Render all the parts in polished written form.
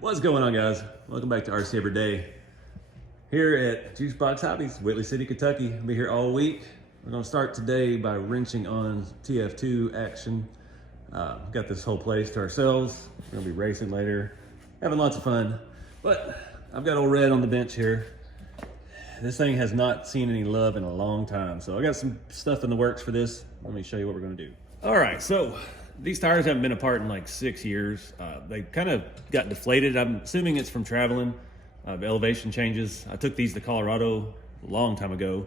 What's going on, guys? Welcome back to RC Every Day here at Juicebox Hobbies, Whitley City, Kentucky. I'll be here all week. We're gonna start today by wrenching on TF2 action. Got this whole place to ourselves. We're gonna be racing later, having lots of fun. But I've got old Red on the bench here. This thing has not seen any love in a long time. So I got some stuff in the works for this. Let me show you what we're gonna do. All right, so these tires haven't been apart in like 6 years. They kind of got deflated. I'm assuming it's from traveling, elevation changes. I took these to Colorado a long time ago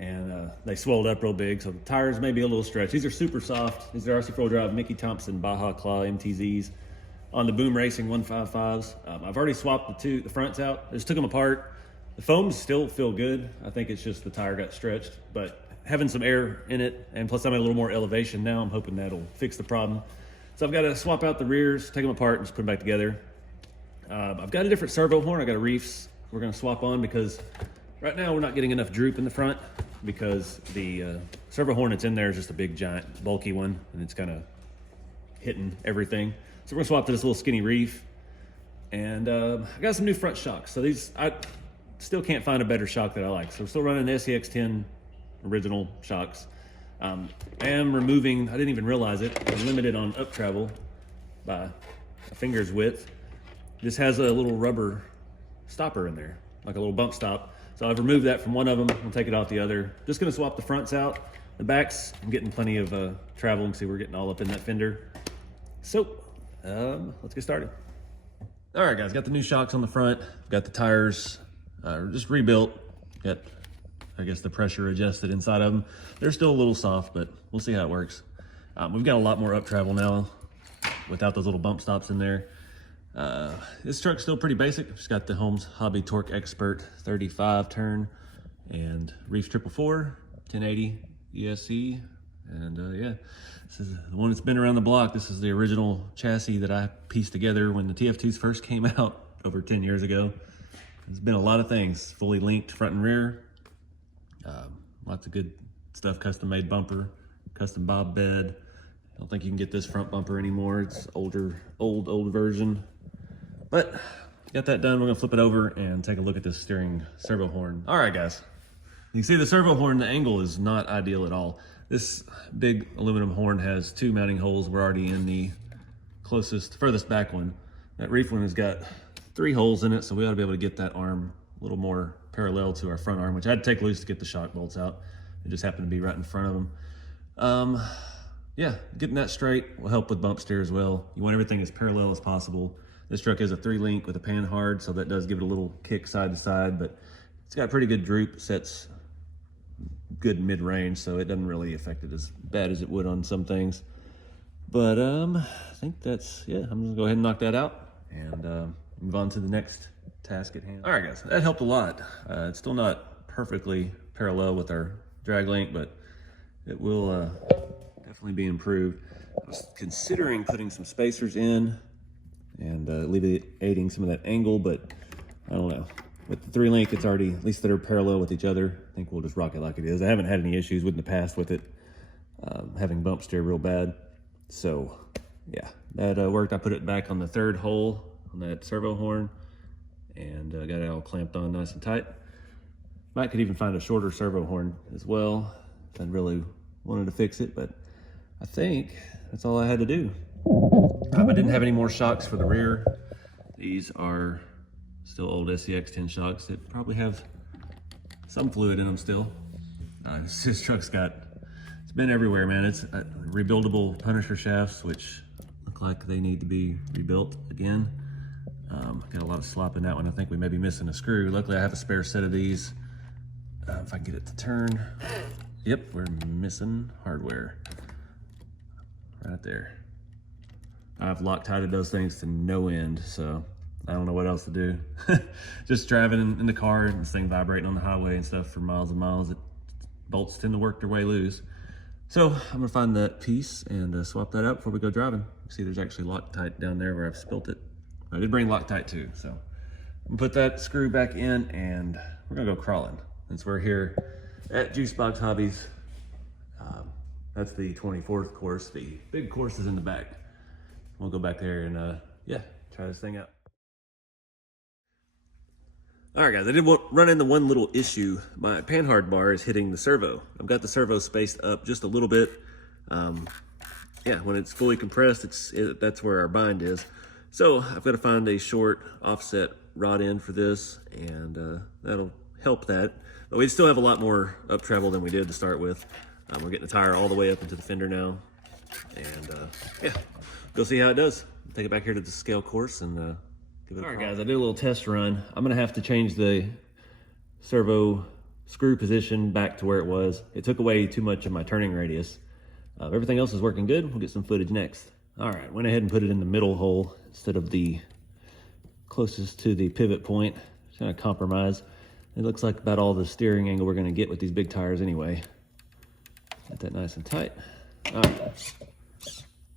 and they swelled up real big. So the tires may be a little stretched. These are super soft. These are RC4wd Drive Mickey Thompson Baja Claw MTZs on the Boom Racing 155s. I've already swapped the fronts out. I just took them apart. The foams still feel good. I think it's just the tire got stretched, but having some air in it, and plus I'm at a little more elevation now, I'm hoping that'll fix the problem. So I've got to swap out the rears, take them apart, and just put them back together. I've got a different servo horn. I got a Reefs we're going to swap on because right now we're not getting enough droop in the front because the servo horn that's in there is just a big, giant, bulky one, and it's kind of hitting everything. So we're going to swap to this little skinny Reef. And I got some new front shocks. So these, I still can't find a better shock that I like. So we're still running the SEX10 original shocks. I am removing, I didn't even realize it, I'm limited on up travel by a finger's width. This has a little rubber stopper in there, like a little bump stop. So I've removed that from one of them, I'll take it off the other. Just gonna swap the fronts out. The backs, I'm getting plenty of travel. You can see we're getting all up in that fender. So let's get started. All right, guys, got the new shocks on the front. Got the tires just rebuilt. Got, I guess, the pressure adjusted inside of them. They're still a little soft, but we'll see how it works. We've got a lot more up travel now without those little bump stops in there. This truck's still pretty basic. Just got the Holmes Hobby Torque Expert 35 turn and Reef 444, 1080 ESC. And yeah, this is the one that's been around the block. This is the original chassis that I pieced together when the TF2s first came out over 10 years ago. There's been a lot of things, fully linked front and rear. Lots of good stuff, custom made bumper, custom bob bed. I don't think you can get this front bumper anymore. It's old version. But got that done. We're gonna flip it over and take a look at this steering servo horn. All right, guys. You can see the servo horn, the angle is not ideal at all. This big aluminum horn has 2 mounting holes. We're already in the furthest back one. That Reef one has got 3 holes in it, so we ought to be able to get that arm a little more parallel to our front arm, which I had to take loose to get the shock bolts out. It just happened to be right in front of them. Yeah, getting that straight will help with bump steer as well. You want everything as parallel as possible. This truck is a 3-link with a pan hard, so that does give it a little kick side to side, but it's got pretty good droop, sets good mid-range, so it doesn't really affect it as bad as it would on some things. But I think that's, yeah, I'm gonna go ahead and knock that out and move on to the next task at hand. All right, guys, that helped a lot. It's still not perfectly parallel with our drag link, but it will definitely be improved. I was considering putting some spacers in and alleviating some of that angle, but I don't know. With the 3-link, it's already, at least that are parallel with each other. I think we'll just rock it like it is. I haven't had any issues in the past with it having bump steer real bad. So yeah, that worked. I put it back on the 3rd hole on that servo horn and got it all clamped on nice and tight. Might could even find a shorter servo horn as well if I really wanted to fix it, but I think that's all I had to do. I didn't have any more shocks for the rear. These are still old SEX10 shocks that probably have some fluid in them still. This truck's it's been everywhere, man. It's rebuildable Punisher shafts, which look like they need to be rebuilt again. Got a lot of slop in that one. I think we may be missing a screw. Luckily, I have a spare set of these. If I can get it to turn. Yep, we're missing hardware. Right there. I've Loctited those things to no end, so I don't know what else to do. Just driving in the car and this thing vibrating on the highway and stuff for miles and miles. Bolts tend to work their way loose. So I'm gonna find that piece and swap that out before we go driving. See, there's actually Loctite down there where I've spilt it. I did bring Loctite too, so I'm gonna put that screw back in and we're gonna go crawling. Since we're here at Juicebox Hobbies, that's the 24th course. The big course is in the back. We'll go back there and yeah, try this thing out. All right, guys, I did run into one little issue. My panhard bar is hitting the servo. I've got the servo spaced up just a little bit. Yeah, when it's fully compressed, that's where our bind is. So I've got to find a short offset rod end for this, and that'll help that. But we still have a lot more up travel than we did to start with. We're getting the tire all the way up into the fender now. And yeah, go see how it does. Take it back here to the scale course and give it a call. All right, guys, I did a little test run. I'm gonna have to change the servo screw position back to where it was. It took away too much of my turning radius. Everything else is working good. We'll get some footage next. All right, went ahead and put it in the middle hole instead of the closest to the pivot point. Just gonna compromise. It looks like about all the steering angle we're gonna get with these big tires anyway. Got that nice and tight. All right,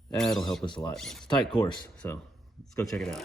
that'll help us a lot. It's a tight course, so let's go check it out.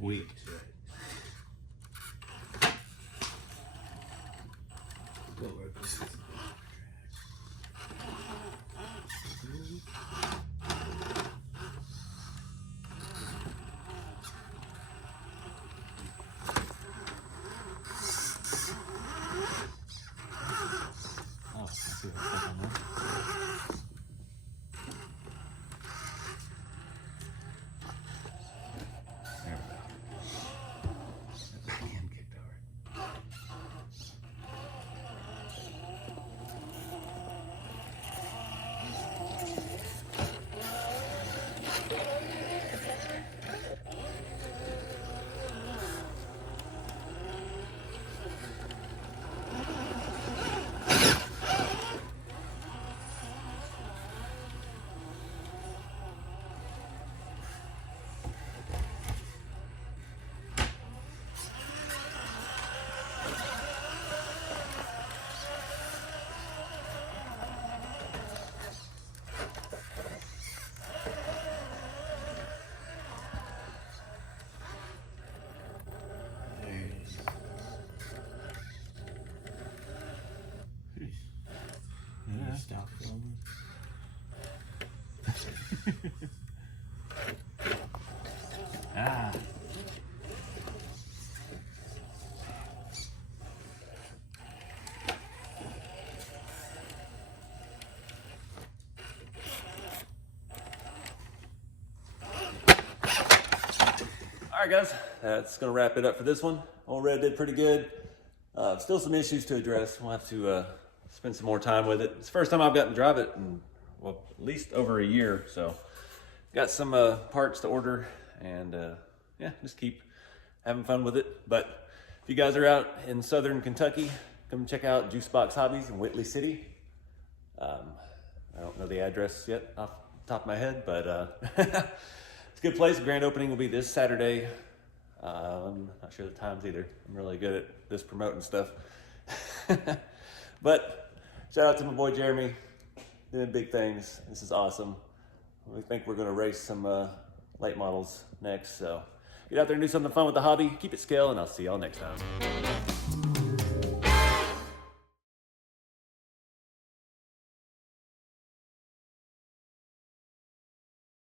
Sweet. Oh, let's see what's going on there. Stop filming. Ah. All right, guys, that's gonna wrap it up for this one. Old Red did pretty good. Still some issues to address. We'll have to spend some more time with it. It's the first time I've gotten to drive it in, well, at least over a year. So got some parts to order, and yeah, just keep having fun with it. But if you guys are out in southern Kentucky, come check out Juicebox Hobbies in Whitley City. I don't know the address yet off the top of my head, but it's a good place. The grand opening will be this Saturday. I'm not sure the times either. I'm really good at this promoting stuff. But shout out to my boy Jeremy, doing big things. This is awesome. We think we're gonna race some late models next. So get out there and do something fun with the hobby. Keep it scale, and I'll see y'all next time.